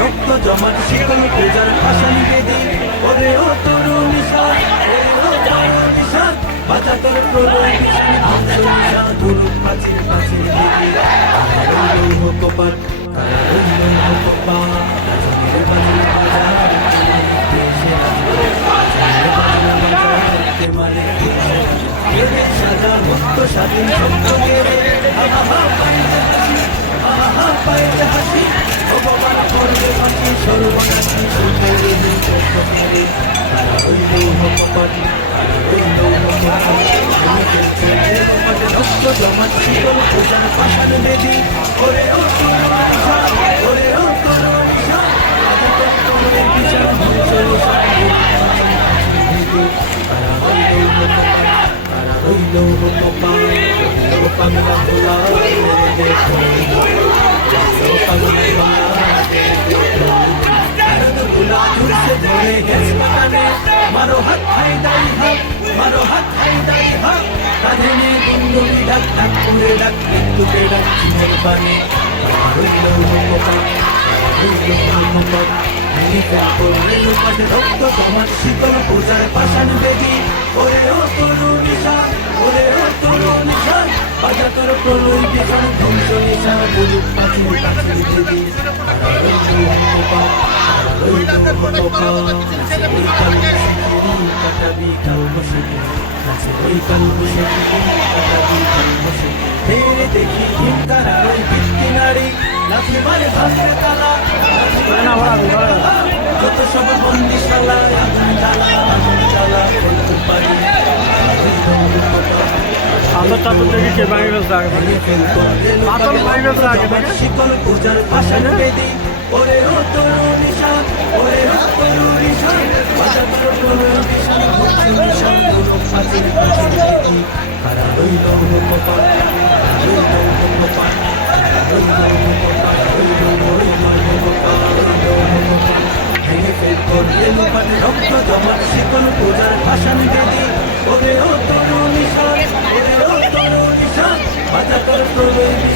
রক্ত জমাট শিকল পেজার ভাষণ বেদি ওরে ও ও তরুণ নিশান বাজা তোর প্রলয় গুরু প্রাচীর প্রাচীর কপাট কপাট স্বাধীন সত্য কেড়ে আহা পাইতে হাসি হাসি ভগবান করবে ফাঁসি সর্বনাশী সুন্দরী চক্রধারী তারা হইল ভগবান তারা হইল ভগবান ওরে Ilog mo pa, ilog pa na lang pula Ilog pa na lang pula মারো হাত খাই দাই হাত মারো হাত খাই দাই হাত কাঁধে নিয়ে কুন্দুলি ডাক ডাক করে ডাক বিদ্যুতে ডাক চিনের পানি রইল লোকপাত রইল লোকপাত ভূমিকা করলে লোকপাত রক্ত তোমার শীতল পূজার পাশান বেদি ওরে ও তরুণী সাথ ও তরু নিশান বাজা তোর প্রলয় বিজন ধ্বংস নিশান বুলুক পাখি পাখি শিখরি কাটাবি কাল বসে ওই সব বন্দিশালা আগুন জ্বালা চাদর চাদর দেখি কে ভাঙি ফেলছে আগে থেকে। পাতল ভাঙি ফেলছে আগে থেকে। শিকল পূজার পাশান বেদি ওরে ও তরু নিশান ওরে ও তরু করলে লোপাটে রক্ত জমা শিকল পূজার ভাষণ বেদি Thank you.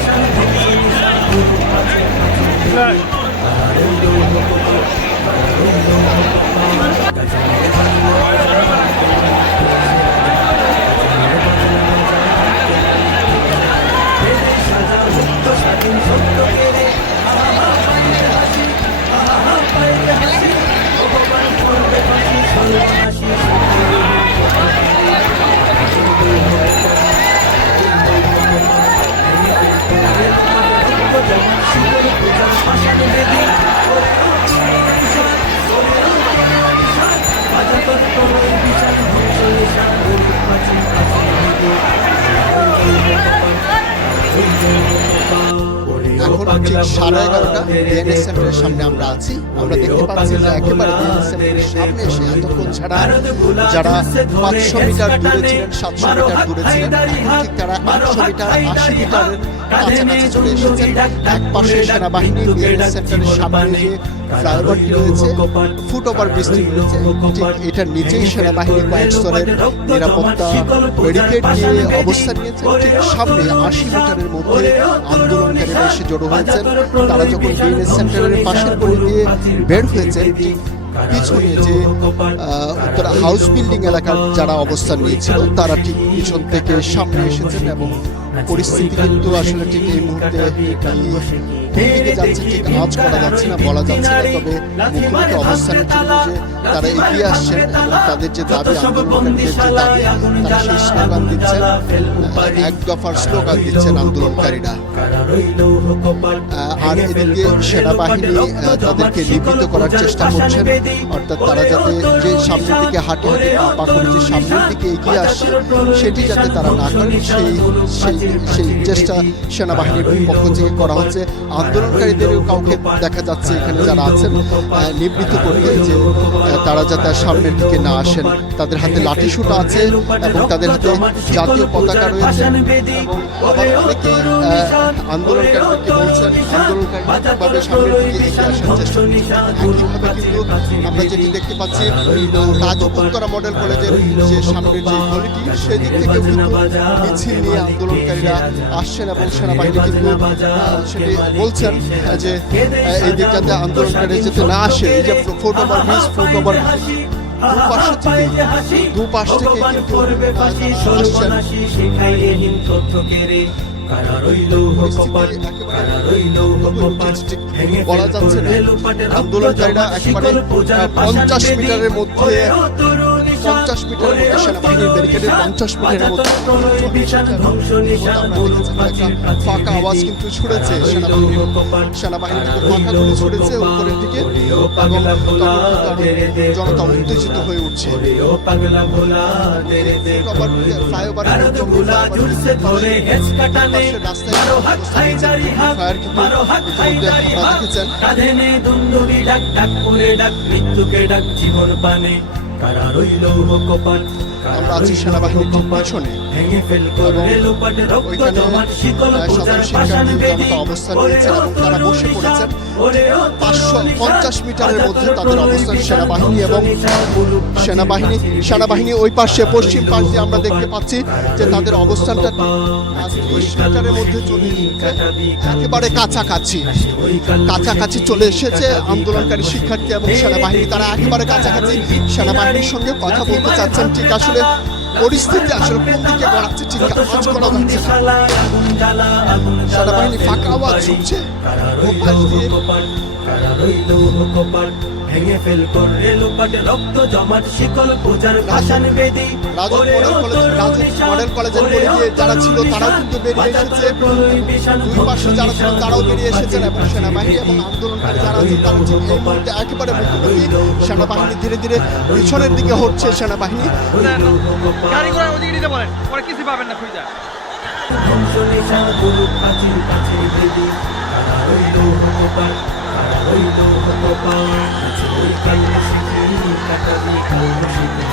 ঠিক সাড়ে এগারোটা। ডিএনএস সেন্টারের সামনে আমরা আছি। আমরা দেখতে পাচ্ছি যে একেবারে ডিএনএস সেন্টারের সামনে এসে এতক্ষণ ছাড়া যারা পাঁচশো মিটার দূরে ছিলেন সাতশো মিটার দূরে ছিলেন ঠিক তারা আটশো মিটার আশি মিটারের কাছাকাছি চলে এসেছেন। এক পাশে সেনাবাহিনী ডিএনএস সেন্টারের সামনে যে ফ্লাইওভারটি রয়েছে ফুট ওভার ব্রিজটি রয়েছে ঠিক এটার নিচেই সেনাবাহিনী কয়েক স্তরের নিরাপত্তা ব্যারিকেড অবস্থান নিয়েছে। ঠিক সামনে আশি মিটারের মধ্যে আন্দোলনকারীরা এসে জড়ো হয়েছেন। তারা যখন সেন্টারের পাশের গলি দিয়ে বের হয়েছেন ঠিক পিছনে যে উত্তরা হাউস বিল্ডিং এলাকার যারা অবস্থান নিয়েছিল তারা ঠিক পিছন থেকে সামনে এসেছেন এবং পরিস্থিতি কিন্তু আসলে ঠিক এই মুহূর্তে দিকে যাচ্ছে, ঠিক আজ করা যাচ্ছে না, বলা যাচ্ছে না। তবে মুখোমুখি অবস্থানের জন্য যে তারা এগিয়ে আসছেন এবং তাদের যে দাবি আন্দোলনকারীদের যে দাবি, তারা সেই স্লোগান দিচ্ছেন। এক দফার স্লোগান দিচ্ছেন আন্দোলনকারীরা। আর এদিকে সেনাবাহিনী তাদেরকে নিবৃত করার চেষ্টা করছেন। অর্থাৎ তারা যাতে যে সামনের দিকে হাঁটে হাঁটে পা করে যে সামনের দিকে এগিয়ে আসছে সেটি যাতে তারা না করেন সেই সেই সেই চেষ্টা সেনাবাহিনীর পক্ষ থেকে করা হচ্ছে। আন্দোলনকারীদের কাউকে দেখা যাচ্ছে এখানে যারা আছেন আহ, নিবৃত্ত করতে যে তারা যাতে সামনের দিকে না আসেন। তাদের হাতে লাঠি সুটা আছে এবং তাদের হাতে জাতীয় পতাকা রয়েছে। অনেকেই আন্দোলনকারীদেরকে বলছেন আন্দোলনকারীভাবে সামনের দিকে আসার চেষ্টা একইভাবে কিন্তু আমরা যেটি দেখতে পাচ্ছি কাজ করা মডেল কলেজের যে সামনের যে গলিটি সেদিক কিন্তু মিছিল নিয়ে আন্দোলনকারীরা আসছেন এবং সেনাবাহিনী কিন্তু সেটি বলছেন আহ, যে আহ, এই দিকটাতে আন্দোলনকারী যাতে না আসে এই যে foot over bridge foot over দুপাশ থেকে দুপাশ থেকে কিন্তু বলা যাচ্ছে আন্দোলনকারীরা একেবারে পঞ্চাশ মিটারের মধ্যে পঞ্চাশ মিটারের মধ্যে সেনাবাহিনীর ব্যারিকেডের পঞ্চাশ মিটারের মধ্যে ফাঁকা আওয়াজ কিন্তু ছুড়েছে সেনাবাহিনী সেনাবাহিনী কিন্তু ফাঁকা করে ছুড়েছে উপরের দিকে এবং জনতা উত্তেজিত হয়ে উঠছে। ডাক ডাক করে ডাক মৃত্যুকে ডাক জীবন পানে কারা রইল কপাল আমরা আছি সেনাবাহিনীর ঠিক পিছনে। ওইখানে সাধারণ জনতা অবস্থান নিয়েছেন এবং তারা বসে পড়েছেন। পাঁচশো পঞ্চাশ মিটারের মধ্যে তাদের অবস্থান সেনাবাহিনী এবং সেনাবাহিনী সেনাবাহিনী ওই পাশে পশ্চিম পাশ দিয়ে আমরা দেখতে পাচ্ছি যে তাদের অবস্থানটা ত্রিশ মিটারের মধ্যে চলে একেবারে কাছাকাছি। কাছাকাছি চলে এসেছে আন্দোলনকারী শিক্ষার্থী এবং সেনাবাহিনী। তারা একেবারে কাছাকাছি সেনাবাহিনীর সঙ্গে কথা বলতে চাচ্ছেন। ঠিক আসলে পরিস্থিতি আসলে কোন দিকে গড়াচ্ছে ঠিক আওয়াজ করা যাচ্ছে সেনাবাহিনী ফাঁকা আওয়াজ শুনছে। ভেঙে ফেল লোপাটে রক্ত জমাট শিকল পূজার বেদী। মডেল কলেজের যারা ছিল তারাও কিন্তু বেরিয়ে এসেছে। দুই পাশে যারা ছিল তারাও বেরিয়ে এসেছেন এবং সেনাবাহিনী এবং আন্দোলনকারী যারা আছে তারা যে এই মুহূর্তে একেবারে মুখোমুখি। সেনাবাহিনী ধীরে ধীরে পিছনের দিকে হচ্ছে সেনাবাহিনী। গাড়ি ঘোড়া ওদিকে নিতে বলেন পরে কিছু পাবেন না খুঁজা। ধ্বংস নিশান গুরু প্রাচীর প্রাচীর বেদী কারা রইল কপাল কারা রইল কপাল আছে ওই কাল্য শিখি কাটাবি কাল্য শিখি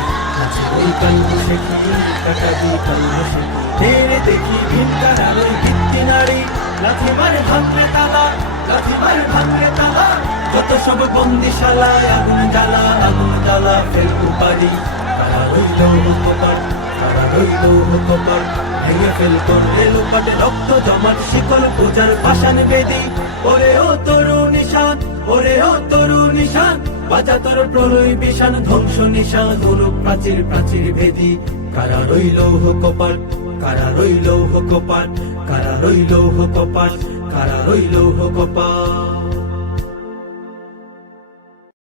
আছে ওই কাল্য শিখি কাটাবি কাল্য শিখি তেরে দেখি ভিন্তার আলোর ভিত্তি নারী লাথি মারে ভাঙবে তালা লাথি মারে ভাঙবে তালা যত সব বন্দিশালায় আগুন জ্বালা আগুন জ্বালা ফেলব পারি কপাল কারা রইল কপাল ভেঙে ফেল করলে লোপাটে রক্ত জমাট, শিকল পূজার পাষাণ বেদী। ওরে ও তরু নিশান ওরে ও তরু নিশান বাজা তোর প্রলয় বিষান, ধ্বংস নিশান দুরূপ প্রাচীর প্রাচীর ভেদি কারা রইল কপাল, কারা রইল কপাল, কারা রইল কপাল, কারা রইল কপাল।